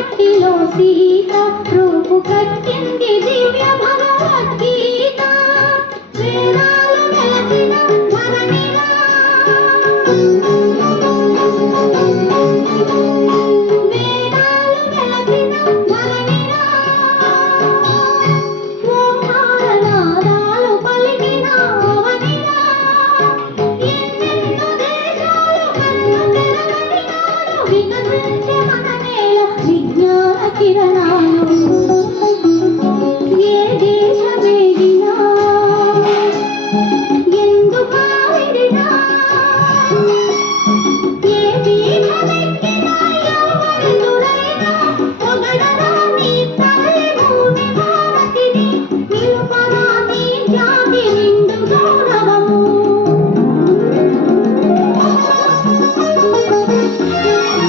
మట్టిలో సీత రూపు కట్టింది దివ్య భగవద్గీత వేదాలు వెలసిన ధరణిలా విజ్ఞాన కిరణాలు